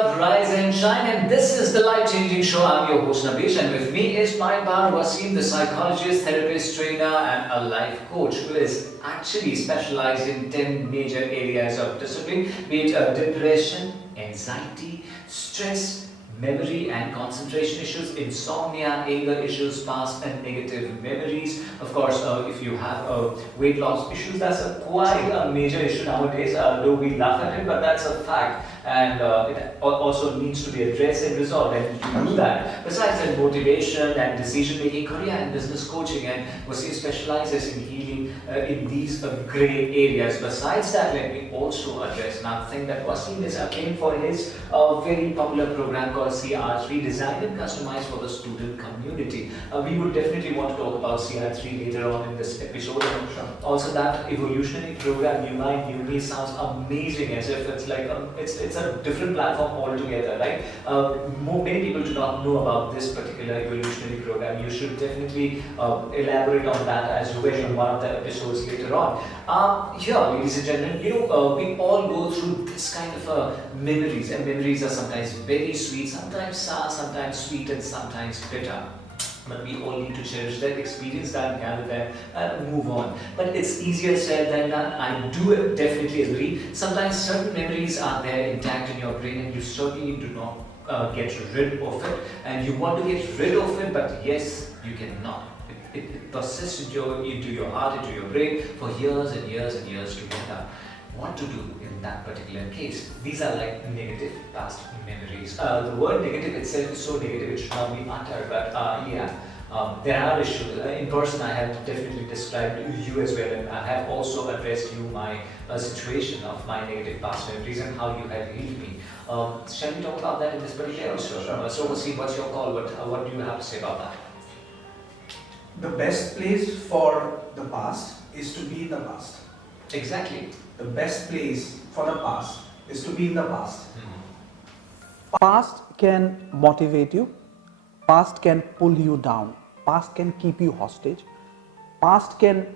up, rise and shine, and this is the life-changing show. I'm your host Nabish, and with me is my Wasim, the psychologist, therapist, trainer, and a life coach who is actually specialized in 10 major areas of discipline, be it depression, anxiety, stress, memory and concentration issues, insomnia, anger issues, past and negative memories. Of course, if you have weight loss issues, that's quite a major issue nowadays. Though we laugh at it, but that's a fact, and it also needs to be addressed and resolved. And you do that. Besides that, motivation and decision making, career and business coaching, and Wasim specializes in healing in these gray areas. Besides that, let me also address another thing that Wasim is acclaimed for his very popular program called CR3, designed and customized for the student community. We would definitely want to talk about CR3 later on in this episode. Also, that evolutionary program, You Mind You Me, sounds amazing, as if it's like it's a different platform altogether, right? Many people do not know about this particular evolutionary program. You should definitely elaborate on that as well in one of the episodes later on. Here, ladies and gentlemen, we all go through this kind of memories, and memories are sometimes very sweet, sometimes sour, sometimes sweet, and sometimes bitter. But we all need to cherish that, experience that, gather them, and move on. But it's easier said than done. I do definitely agree. Sometimes certain memories are there intact in your brain, and you certainly do not get rid of it. And you want to get rid of it, but yes, you cannot. It persists into your heart, into your brain for years and years and years together. What to do in that particular case? These are like negative past memories. The word negative itself is so negative it should not be uttered, but there are issues. In person, I have definitely described you as well, and I have also addressed you my situation of my negative past memories and how you have healed me. Shall we talk about that in this particular episode? So, Wasim, what's your call? What do you have to say about that? The best place for the past is to be in the past. Exactly. The best place for the past is to be in the past. Past can motivate you, past can pull you down, past can keep you hostage, past can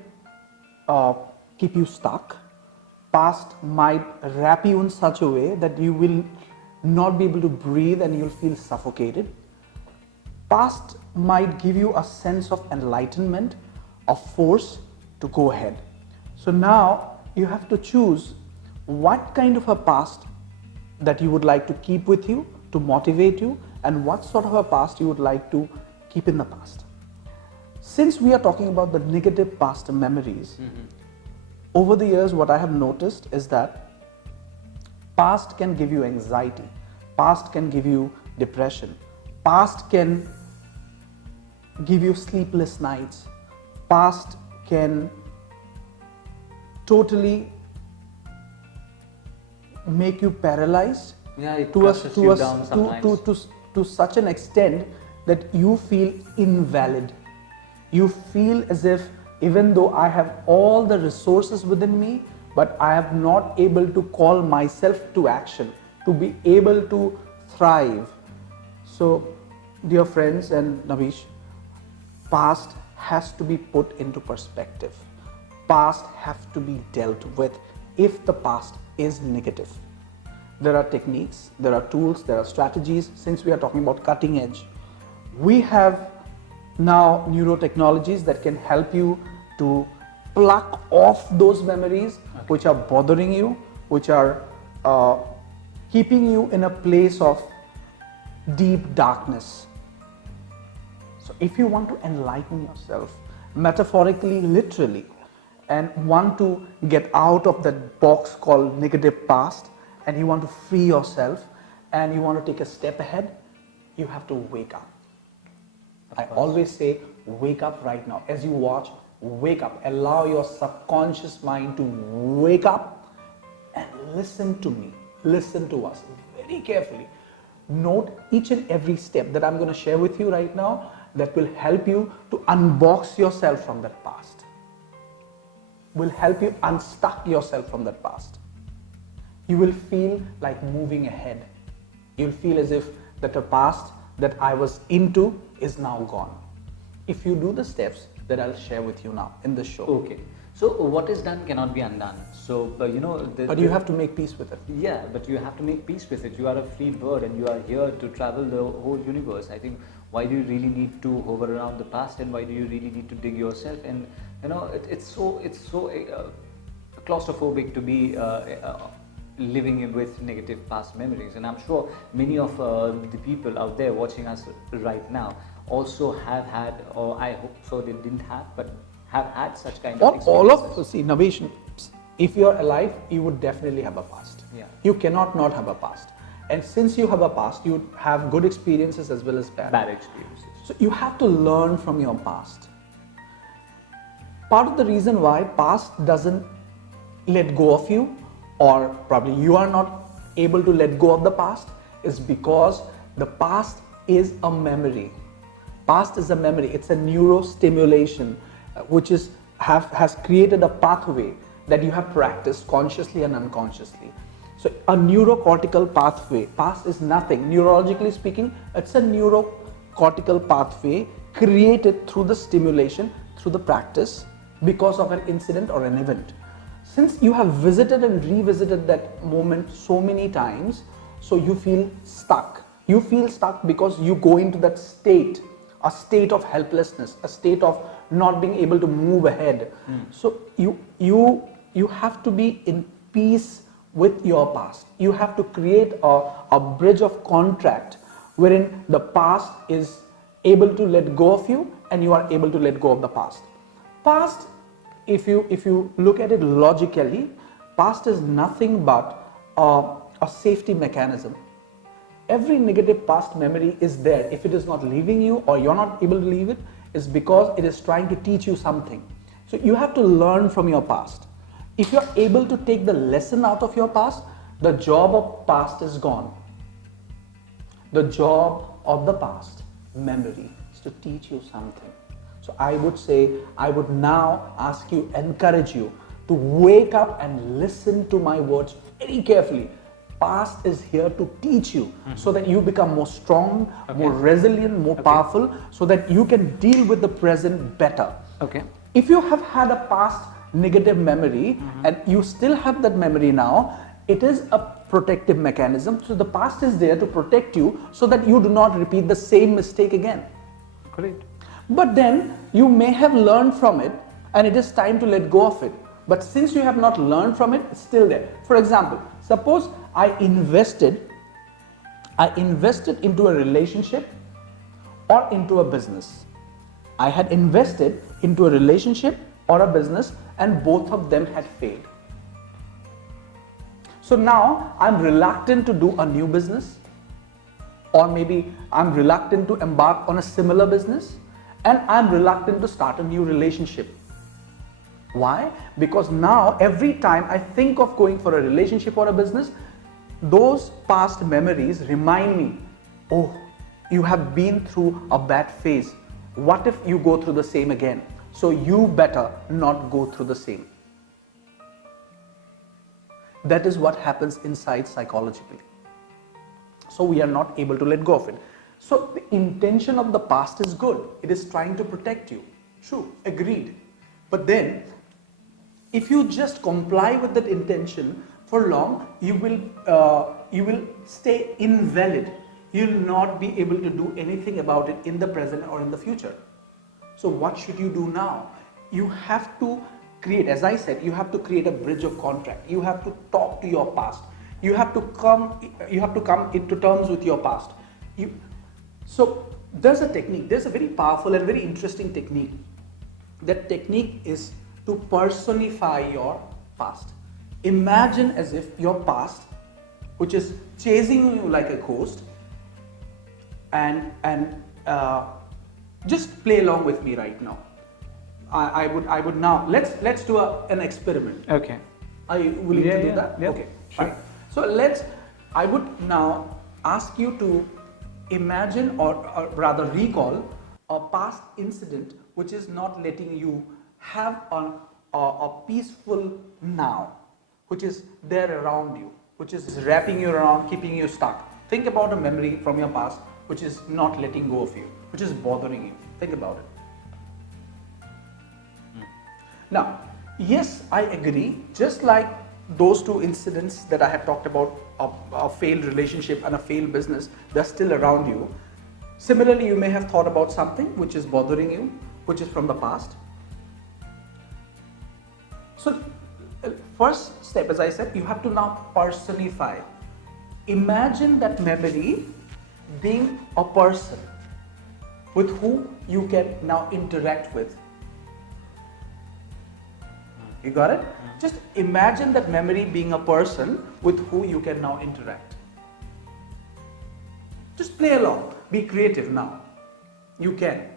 keep you stuck, past might wrap you in such a way that you will not be able to breathe and you'll feel suffocated. Past might give you a sense of enlightenment, of force to go ahead. So now you have to choose what kind of a past that you would like to keep with you to motivate you, and what sort of a past you would like to keep in the past. Since we are talking about the negative past memories, over the years what I have noticed is that past can give you anxiety, past can give you depression, past can give you sleepless nights, past can totally make you paralyzed to such an extent that you feel invalid. You feel as if even though I have all the resources within me, but I am not able to call myself to action, to be able to thrive. So, dear friends and Navish, past has to be put into perspective. Past have to be dealt with if the past is negative. There are techniques, there are tools, there are strategies. Since we are talking about cutting edge, we have now neurotechnologies that can help you to pluck off those memories which are bothering you, which are keeping you in a place of deep darkness. So if you want to enlighten yourself, metaphorically, literally, and want to get out of that box called negative past, and you want to free yourself, and you want to take a step ahead, you have to wake up. I always say, wake up right now. As you watch, wake up. Allow your subconscious mind to wake up and listen to me. Listen to us very carefully. Note each and every step that I'm going to share with you right now that will help you to unbox yourself from that past. Will help you unstuck yourself from that past. You will feel like moving ahead. You'll feel as if that the past that I was into is now gone. If you do the steps that I'll share with you now in the show. Okay. So what is done cannot be undone. So But you have to make peace with it. yeah, but you have to make peace with it. You are a free bird and you are here to travel the whole universe. I think, why do you really need to hover around the past, and why do you really need to dig yourself? And it's so claustrophobic to be living with negative past memories. And I'm sure many of the people out there watching us right now also have had, or I hope so they didn't have, but have had such kind of All experiences. of, see, Navesh, if you're alive, you would definitely have a past. Yeah. You cannot not have a past. And since you have a past, you have good experiences as well as Bad experiences. So you have to learn from your past. Part of the reason why past doesn't let go of you, or probably you are not able to let go of the past, is because the past is a memory. Past is a memory. It's a neurostimulation which has created a pathway that you have practiced consciously and unconsciously. So a neurocortical pathway, past is nothing. Neurologically speaking, it's a neurocortical pathway created through the stimulation, through the practice, because of an incident or an event. Since you have visited and revisited that moment so many times, so you feel stuck. You feel stuck because you go into that state, a state of helplessness, a state of not being able to move ahead. So you have to be in peace with your past. You have to create a bridge of contract wherein the past is able to let go of you and you are able to let go of the past. Past, if you look at it logically, past is nothing but a safety mechanism. Every negative past memory is there. If it is not leaving you or you're not able to leave it, is because it is trying to teach you something. So you have to learn from your past. If you're able to take the lesson out of your past, the job of past is gone. The job of the past memory is to teach you something. So I would say, I would now ask you, encourage you to wake up and listen to my words very carefully. Past is here to teach you so that you become more strong, more resilient, more powerful, so that you can deal with the present better. Okay. If you have had a past negative memory and you still have that memory now, it is a protective mechanism. So the past is there to protect you so that you do not repeat the same mistake again. Great. But then you may have learned from it and it is time to let go of it. But since you have not learned from it, it's still there. For example, suppose I invested into a relationship or into a business. I had invested into a relationship or a business and both of them had failed. So now I'm reluctant to do a new business, or maybe I'm reluctant to embark on a similar business, and I'm reluctant to start a new relationship. Why? Because now every time I think of going for a relationship or a business, those past memories remind me, oh, you have been through a bad phase. What if you go through the same again? So you better not go through the same. That is what happens inside psychologically. So we are not able to let go of it. So the intention of the past is good. It is trying to protect you. True, agreed. But then, if you just comply with that intention for long, you will stay invalid. You will not be able to do anything about it in the present or in the future. So what should you do now? You have to create, as I said, you have to create a bridge of contract. You have to talk to your past. You have to come into terms with your past. So there's a technique, there's a very powerful and very interesting technique. That technique is to personify your past. Imagine as if your past, which is chasing you like a ghost, and just play along with me right now. I would now, let's do an experiment. Okay. Are you willing to do Yeah, that? yeah. Okay, Sure. fine. So I would now ask you to imagine or rather recall a past incident which is not letting you have a peaceful now, which is there around you, which is wrapping you around, keeping you stuck. Think about a memory from your past which is not letting go of you, which is bothering you. Think about it. Now, Yes, I agree. Just like those two incidents that I had talked about, a failed relationship and a failed business, they're still around you. Similarly, you may have thought about something which is bothering you, which is from the past. So, first step, as I said, you have to now personify. Imagine that memory being a person with whom you can now interact with. You got it? Just imagine that memory being a person with who you can now interact. Just play along. Be creative now. You can.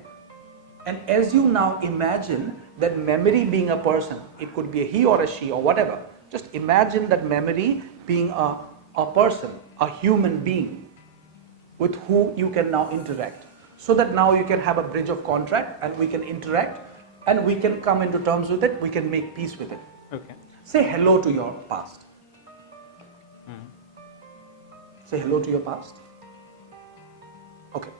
And as you now imagine that memory being a person, it could be a he or a she or whatever. Just imagine that memory being a person, a human being with who you can now interact. So that now you can have a bridge of contract and we can interact and we can come into terms with it, we can make peace with it. Okay. Say hello to your past. Say hello to your past. Okay.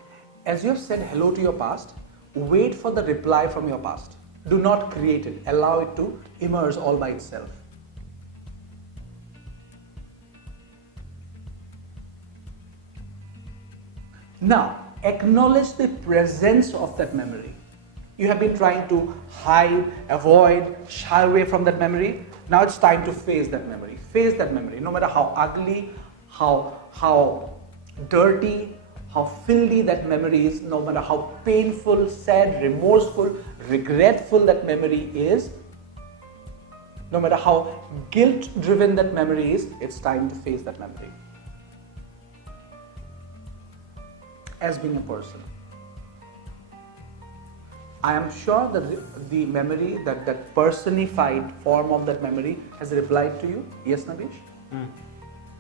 As you have said hello to your past, wait for the reply from your past. Do not create it. Allow it to emerge all by itself. Now, acknowledge the presence of that memory. You have been trying to hide, avoid, shy away from that memory. Now it's time to face that memory. Face that memory. No matter how ugly, how dirty, how filthy that memory is, no matter how painful, sad, remorseful, regretful that memory is, no matter how guilt-driven that memory is, it's time to face that memory. As being a person. I am sure that the memory, that personified form of that memory has replied to you. Yes, Nabish?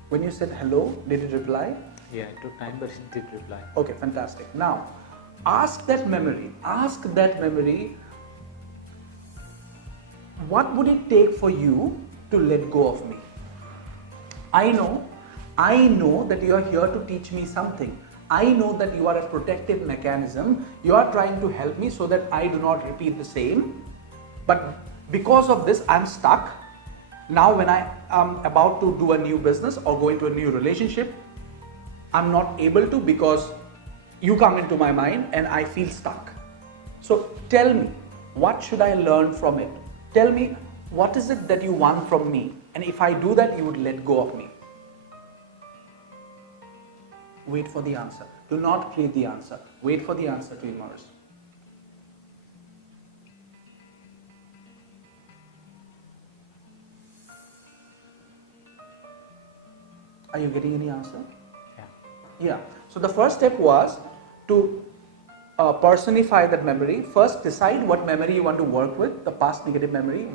When you said hello, did it reply? Yeah, it took time, but it did reply. Okay, fantastic. Now, ask that memory, what would it take for you to let go of me? I know that you are here to teach me something. I know that you are a protective mechanism. You are trying to help me so that I do not repeat the same. But because of this, I'm stuck. Now when I am about to do a new business or go into a new relationship, I'm not able to because you come into my mind and I feel stuck. So tell me, what should I learn from it? Tell me, what is it that you want from me? And if I do that, you would let go of me. Wait for the answer. Do not create the answer. Wait for the answer to emerge. Are you getting any answer? Yeah. So the first step was to personify that memory. First, decide what memory you want to work with, the past negative memory,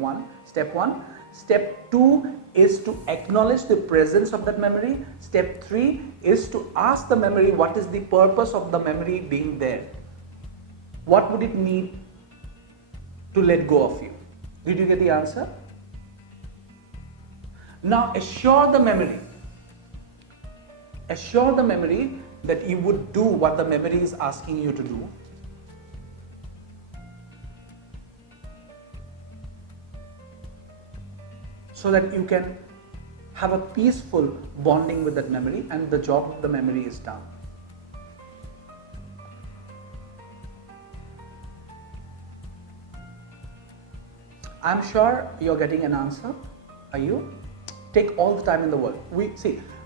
step one. Step 2 is to acknowledge the presence of that memory. Step 3 is to ask the memory what is the purpose of the memory being there. What would it need to let go of you? Did you get the answer? Now assure the memory that you would do what the memory is asking you to do. So that you can have a peaceful bonding with that memory and the job of the memory is done. I'm sure you're getting an answer. Are you? Take all the time in the world.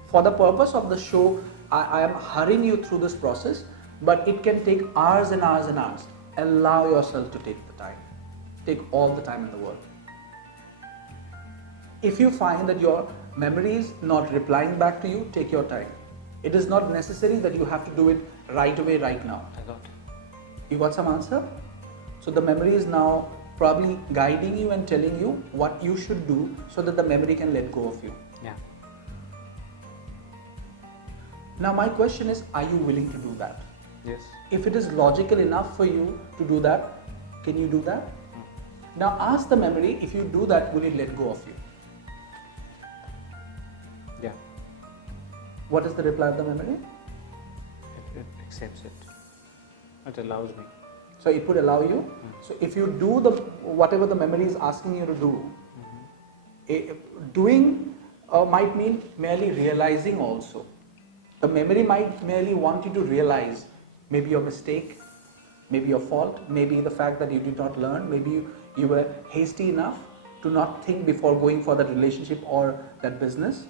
For the purpose of the show, I am hurrying you through this process, but it can take hours and hours and hours. Allow yourself to take the time. Take all the time in the world. If you find that your memory is not replying back to you, take your time. It is not necessary that you have to do it right away, right now. I got it. You got some answer? So the memory is now probably guiding you and telling you what you should do so that the memory can let go of you. Yeah. Now my question is, are you willing to do that? Yes. If it is logical enough for you to do that, can you do that? Now ask the memory, if you do that, will it let go of you? Yeah. What is the reply of the memory? It accepts it. It allows me. So it would allow you. So if you do whatever the memory is asking you to do, doing might mean merely realizing also. The memory might merely want you to realize maybe your mistake, maybe your fault, maybe the fact that you did not learn, maybe you were hasty enough to not think before going for that relationship or that business.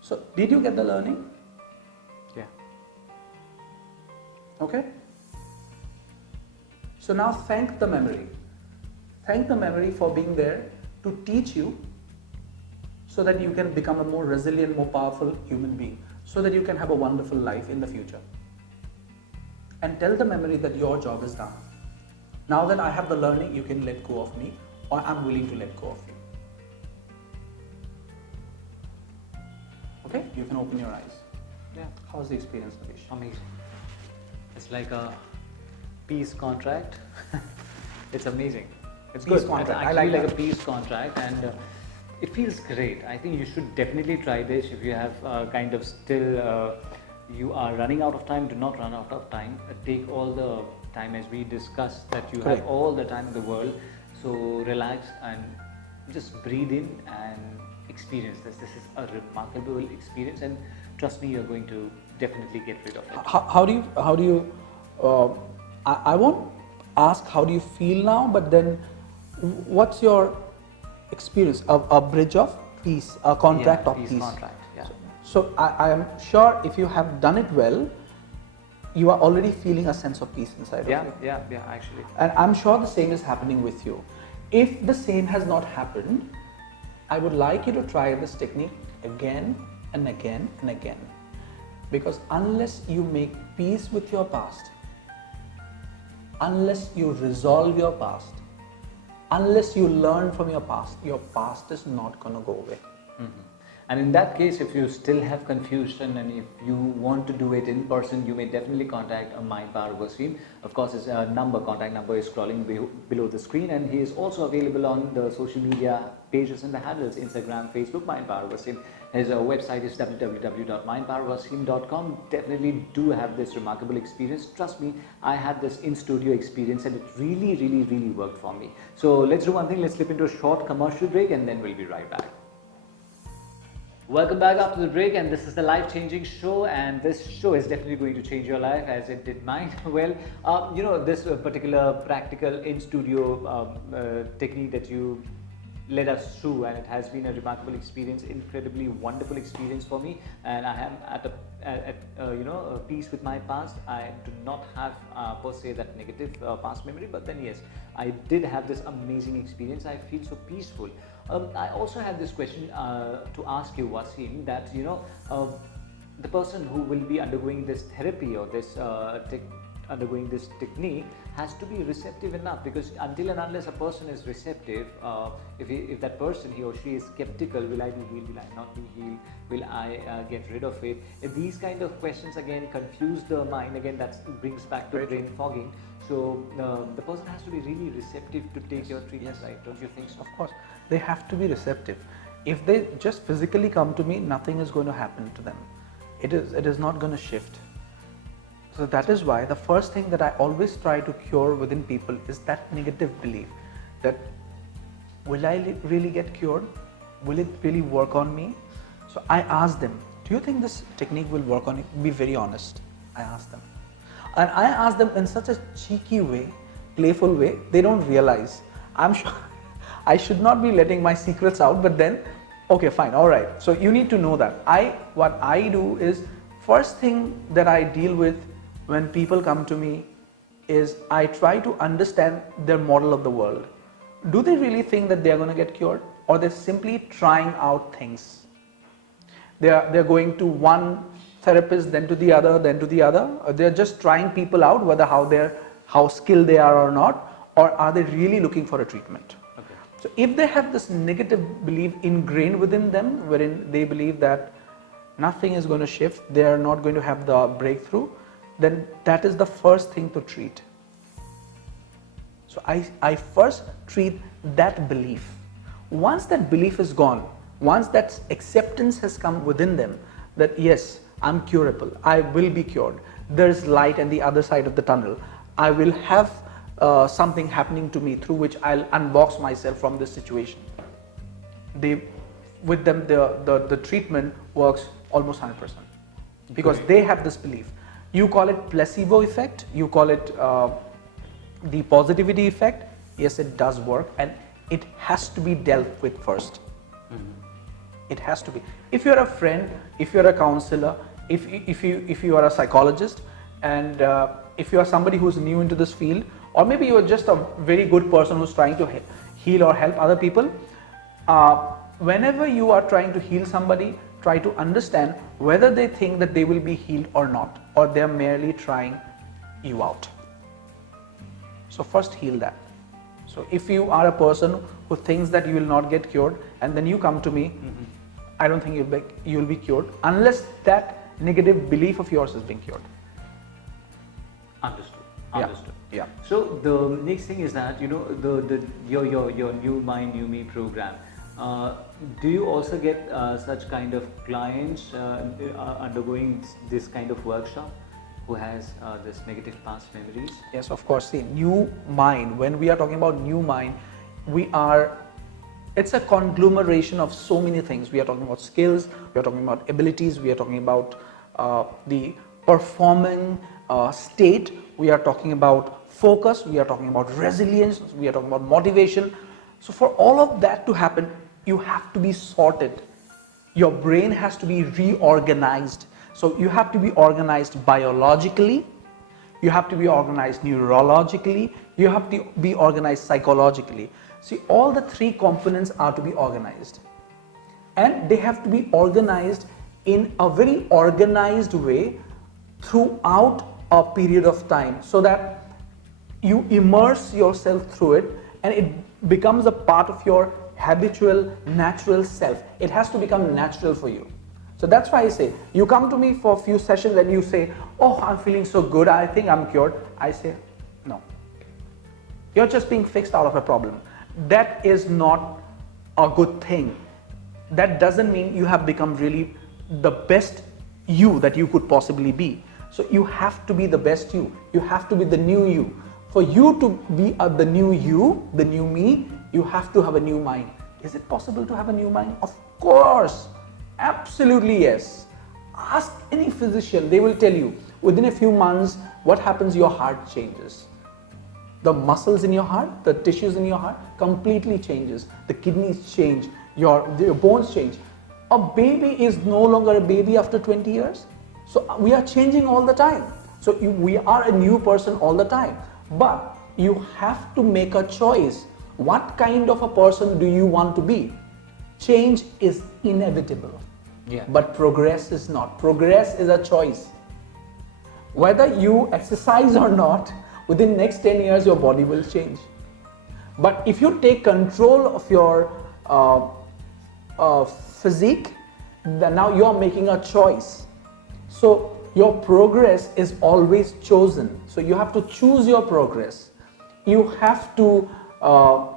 So did you get the learning? Yeah. Okay? So now thank the memory. Thank the memory for being there to teach you so that you can become a more resilient, more powerful human being, so that you can have a wonderful life in the future. And tell the memory that your job is done. Now that I have the learning, you can let go of me, or I'm willing to let go of you. Okay? You can open your eyes. Yeah. How's the experience, Navish? Amazing. It's like a peace contract. It's amazing. It's Peace good. contract. It's I actually like like that. a peace contract, and it feels great. I think you should definitely try this if you have kind of still you are running out of time. Do not run out of time. Take all the time, as we discussed, that you Correct. have all the time in the world. So relax and just breathe in and experience this. This is a remarkable experience, and trust me, you're going to definitely get rid of it. How do you I won't ask how do you feel now, but then what's your experience of a bridge of peace, a contract Yeah, of peace peace? contract. Yeah. So I am sure if you have done it well, you are already feeling a sense of peace inside of you. Yeah, actually. And I'm sure the same is happening with you. If the same has not happened, I would like you to try this technique again and again and again. Because unless you make peace with your past, unless you resolve your past, unless you learn from your past is not going to go away. Mm-hmm. And in that case, if you still have confusion and if you want to do it in person, you may definitely contact Mind Power Wasim. Of course, his contact number is scrolling below the screen, and he is also available on the social media pages and the handles, Instagram, Facebook, Mind Power Wasim. His website is www.mindpowerwasim.com. Definitely do have this remarkable experience. Trust me, I had this in-studio experience and it really worked for me. So let's do one thing, let's slip into a short commercial break and then we'll be right back. Welcome back after the break, and this is the life-changing show, and this show is definitely going to change your life as it did mine. Well, this particular practical in-studio technique that you led us through, and it has been a remarkable experience, incredibly wonderful experience for me, and I am at peace with my past. I do not have per se that negative past memory, but then yes, I did have this amazing experience. I feel so peaceful. I also had this question to ask you, Wasim, that the person who will be undergoing this therapy or this undergoing this technique has to be receptive enough, because until and unless a person is receptive, if that person, he or she, is skeptical, will I be healed, will I not be healed, will I get rid of it, if these kind of questions again confuse the mind, again that brings back to brain fogging. So the person has to be really receptive to take your treatment, right? Don't you think so? Of course, they have to be receptive. If they just physically come to me, nothing is going to happen to them. It is not going to shift. So that is why the first thing that I always try to cure within people is that negative belief that will I really get cured? Will it really work on me? So I ask them, do you think this technique will work on you? Be very honest. I ask them. And I ask them in such a cheeky way, playful way, they don't realize. I'm sure I should not be letting my secrets out, but then, okay, fine, all right. So you need to know that. What I do is, first thing that I deal with when people come to me is I try to understand their model of the world. Do they really think that they are going to get cured, or they're simply trying out things? They're going to one therapist, then to the other, then to the other. Or they're just trying people out, whether how skilled they are or not, or are they really looking for a treatment? Okay. So if they have this negative belief ingrained within them, wherein they believe that nothing is going to shift, they are not going to have the breakthrough, then that is the first thing to treat. So I first treat that belief. Once that belief is gone, once that acceptance has come within them that yes, I'm curable, I will be cured, there's light on the other side of the tunnel, I will have something happening to me through which I'll unbox myself from this situation. With them, the treatment works almost 100% because they have this belief. You call it placebo effect, you call it the positivity effect. Yes, it does work, and it has to be dealt with first. It has to be. If you're a friend, if you're a counselor, if you are a psychologist, and if you are somebody who's new into this field, or maybe you're just a very good person who's trying to heal or help other people, whenever you are trying to heal somebody, try to understand whether they think that they will be healed or not, or they're merely trying you out. So first heal that. So if you are a person who thinks that you will not get cured, and then you come to me, I don't think you'll be cured unless that negative belief of yours is being cured. Understood. Yeah. Understood. Yeah. So the next thing is that your New Mind New Me program. Do you also get such kind of clients undergoing this kind of workshop who has this negative past memories? Yes, of course. See, new mind, when we are talking about new mind, it's a conglomeration of so many things. We are talking about skills, we are talking about abilities, we are talking about the performing state, we are talking about focus, we are talking about resilience, we are talking about motivation. So for all of that to happen, you have to be sorted. Your brain has to be reorganized. So you have to be organized biologically, you have to be organized neurologically, you have to be organized psychologically. See, all the three components are to be organized, and they have to be organized in a very organized way throughout a period of time, so that you immerse yourself through it and it becomes a part of your habitual, natural self. It has to become natural for you. So that's why I say, you come to me for a few sessions and you say, oh, I'm feeling so good, I think I'm cured. I say, no. You're just being fixed out of a problem. That is not a good thing. That doesn't mean you have become really the best you that you could possibly be. So you have to be the best you. You have to be the new you. For you to be the new you, the new me, you have to have a new mind. Is it possible to have a new mind? Of course. Absolutely yes. Ask any physician, they will tell you within a few months what happens. Your heart changes. The muscles in your heart, the tissues in your heart completely changes. The kidneys change, your bones change. A baby is no longer a baby after 20 years. So we are changing all the time. So we are a new person all the time. But you have to make a choice. What kind of a person do you want to be? Change is inevitable. Yeah. But progress is not. Progress is a choice. Whether you exercise or not, within next 10 years your body will change. But if you take control of your physique, then now you are making a choice. So your progress is always chosen. So you have to choose your progress. You have to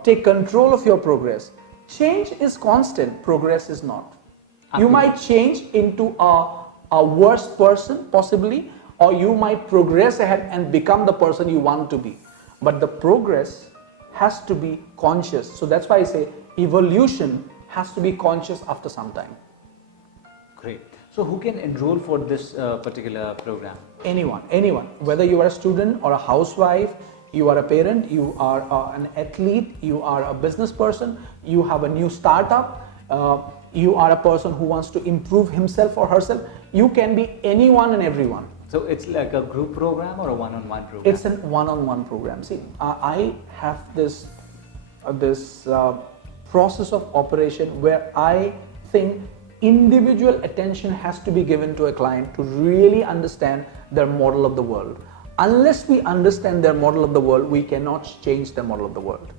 take control of your progress. Change is constant, progress is not. You might change into a worse person possibly, or you might progress ahead and become the person you want to be. But the progress has to be conscious. So that's why I say evolution has to be conscious after some time. Great. So who can enroll for this particular program? Anyone. Whether you are a student or a housewife, you are a parent, you are an athlete, you are a business person, you have a new startup, you are a person who wants to improve himself or herself, you can be anyone and everyone. So it's like a group program or a one-on-one program? It's a one-on-one program. See, I have this process of operation where I think individual attention has to be given to a client to really understand their model of the world. Unless we understand their model of the world, we cannot change their model of the world.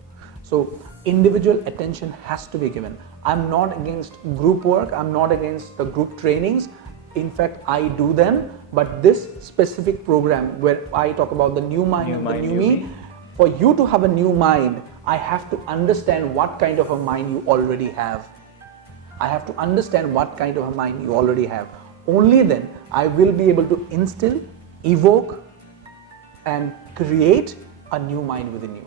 So individual attention has to be given. I'm not against group work, I'm not against the group trainings. In fact, I do them, but this specific program where I talk about the new mind and the new me, for you to have a new mind, I have to understand what kind of a mind you already have. I have to understand what kind of a mind you already have. Only then I will be able to instill, evoke, and create a new mind within you.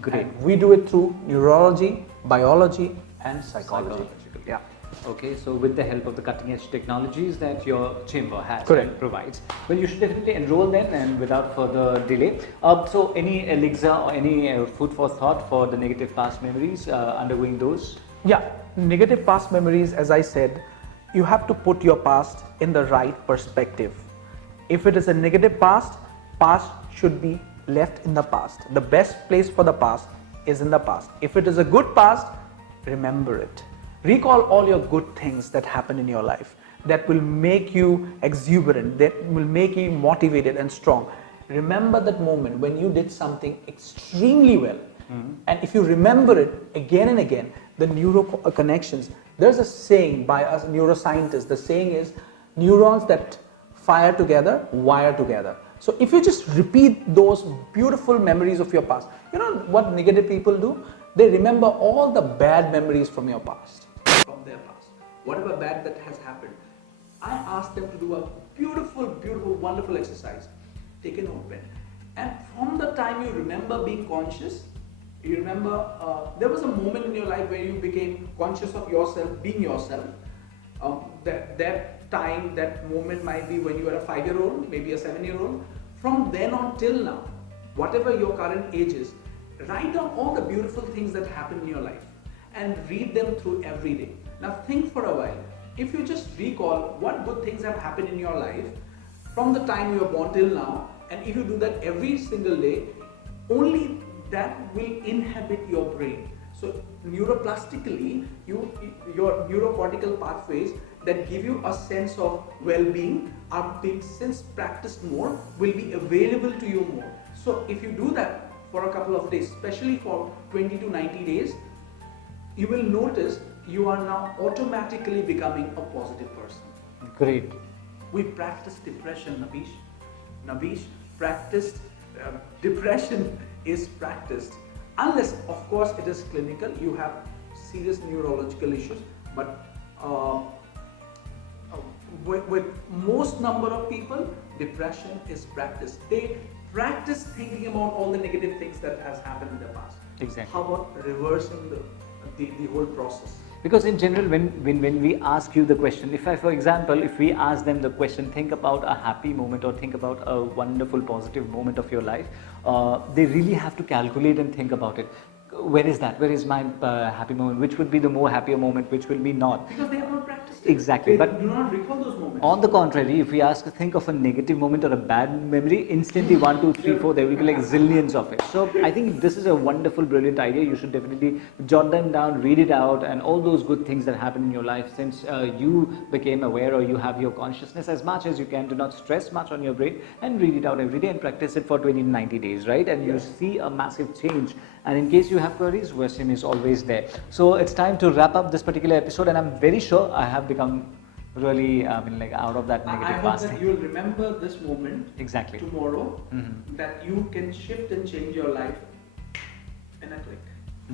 Great. And we do it through neurology, biology, and psychology. Yeah. Okay, so with the help of the cutting edge technologies that your chamber has Correct. and provides, well, you should definitely enroll then, and without further delay. So, any elixir or any food for thought for the negative past memories, undergoing those? Yeah, negative past memories, as I said, you have to put your past in the right perspective. If it is a negative past, past should be left in the past. The best place for the past is in the past. If it is a good past, remember it. Recall all your good things that happen in your life that will make you exuberant, that will make you motivated and strong. Remember that moment when you did something extremely well. And if you remember it again and again, the neuro connections, there's a saying by us neuroscientists, the saying is neurons that fire together, wire together. So if you just repeat those beautiful memories of your past, you know what negative people do? They remember all the bad memories from your past, from their past. Whatever bad that has happened, I ask them to do a beautiful, beautiful, wonderful exercise. Take a notepad. And from the time you remember being conscious, you remember there was a moment in your life where you became conscious of yourself, being yourself. That time, that moment might be when you were a 5-year-old, maybe a 7-year-old. From then on till now, whatever your current age is, write down all the beautiful things that happen in your life and read them through every day. Now think for a while. If you just recall what good things have happened in your life from the time you were born till now, and if you do that every single day, only that will inhabit your brain. So neuroplastically, your neurocortical pathways that give you a sense of well-being are being, since practiced more, will be available to you more. So if you do that for a couple of days, especially for 20 to 90 days, you will notice you are now automatically becoming a positive person. Great. We practice depression, Nabish practiced, depression is practiced. Unless, of course, it is clinical, you have serious neurological issues, but with most number of people, depression is practiced. They practice thinking about all the negative things that has happened in the past. Exactly. How about reversing the whole process? Because in general, when we ask you the question, for example, if we ask them the question, think about a happy moment or think about a wonderful positive moment of your life, they really have to calculate and think about it. Where is that? Where is my happy moment? Which would be the more happier moment? Which will be not? Because they have not practiced it. Exactly. They do not recall those moments. On the contrary, if we ask to think of a negative moment or a bad memory, instantly 1, 2, 3, 4, there will be like zillions of it. So I think this is a wonderful, brilliant idea. You should definitely jot them down, read it out, and all those good things that happen in your life since you became aware or you have your consciousness as much as you can. Do not stress much on your brain and read it out every day and practice it for 20 to 90 days, right? And you see a massive change. And in case you have queries, Wasim is always there. So it's time to wrap up this particular episode, and I'm very sure I have become really, out of that negative past. I hope that you'll remember this moment Exactly. tomorrow, that you can shift and change your life in a click.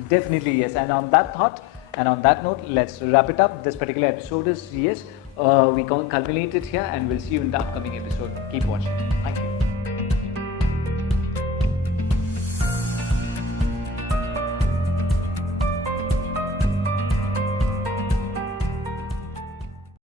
Definitely, yes. And on that thought, and on that note, let's wrap it up. This particular episode is, we culminate it here, and we'll see you in the upcoming episode. Keep watching. Thank you.